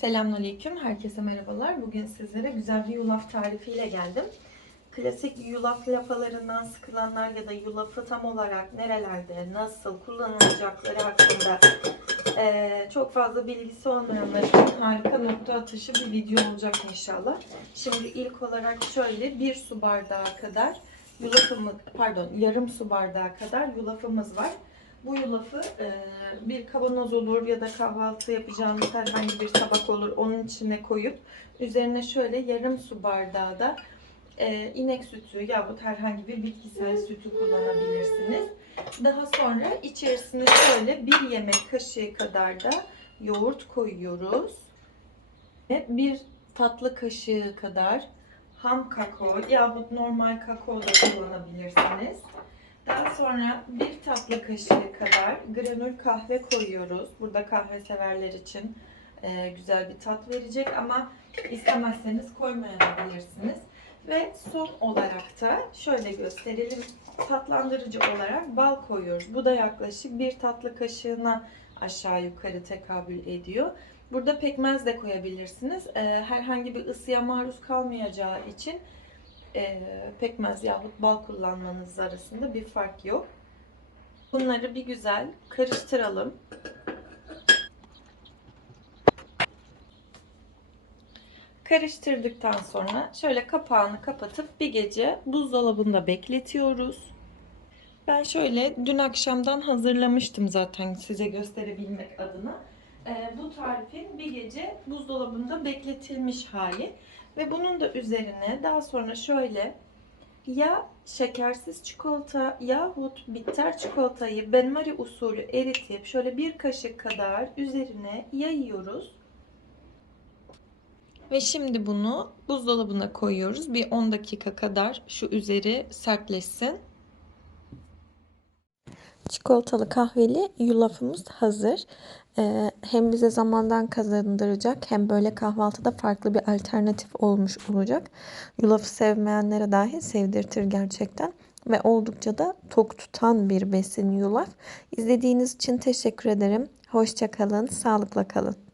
Selamünaleyküm, herkese merhabalar. Bugün sizlere güzel bir yulaf tarifiyle geldim. Klasik yulaf lapalarından sıkılanlar ya da yulafı tam olarak nerelerde, nasıl kullanılacakları hakkında eee, çok fazla bilgisi olmayanlar için harika nokta atışı bir video olacak inşallah. Şimdi ilk olarak şöyle bir su bardağı kadar yulafımız, pardon yarım su bardağı kadar yulafımız var. Bu yulafı e, bir kavanoz olur ya da kahvaltı yapacağınız herhangi bir tabak olur. Onun içine koyup üzerine şöyle yarım su bardağı da e, inek sütü yahut herhangi bir bitkisel sütü kullanabilirsiniz. Daha sonra içerisine şöyle bir yemek kaşığı kadar da yoğurt koyuyoruz. Ve bir tatlı kaşığı kadar ham kakao yahut normal kakao da kullanabilirsiniz. Daha sonra bir tatlı kaşığı kadar granül kahve koyuyoruz. Burada kahve severler için e, güzel bir tat verecek ama istemezseniz koymayabilirsiniz. Ve son olarak da şöyle gösterelim. Tatlandırıcı olarak bal koyuyoruz. Bu da yaklaşık bir tatlı kaşığına aşağı yukarı tekabül ediyor. Burada pekmez de koyabilirsiniz. E, herhangi bir ısıya maruz kalmayacağı için e, pekmez yahut bal kullanmanız arasında bir fark yok. Bunları bir güzel karıştıralım. Karıştırdıktan sonra şöyle kapağını kapatıp bir gece buzdolabında bekletiyoruz. Ben şöyle dün akşamdan hazırlamıştım zaten size gösterebilmek adına. Ee, bu tarifin bir gece buzdolabında bekletilmiş hali. Ve bunun da üzerine daha sonra şöyle ya şekersiz çikolata yahut bitter çikolatayı benmari usulü eritip şöyle bir kaşık kadar üzerine yayıyoruz. Ve şimdi bunu buzdolabına koyuyoruz. Bir 10 dakika kadar şu üzeri sertleşsin. Çikolatalı kahveli yulafımız hazır. Ee, hem bize zamandan kazandıracak hem böyle kahvaltıda farklı bir alternatif olmuş olacak. Yulafı sevmeyenlere dahi sevdirtir gerçekten. Ve oldukça da tok tutan bir besin yulaf. İzlediğiniz için teşekkür ederim. Hoşçakalın, sağlıkla kalın.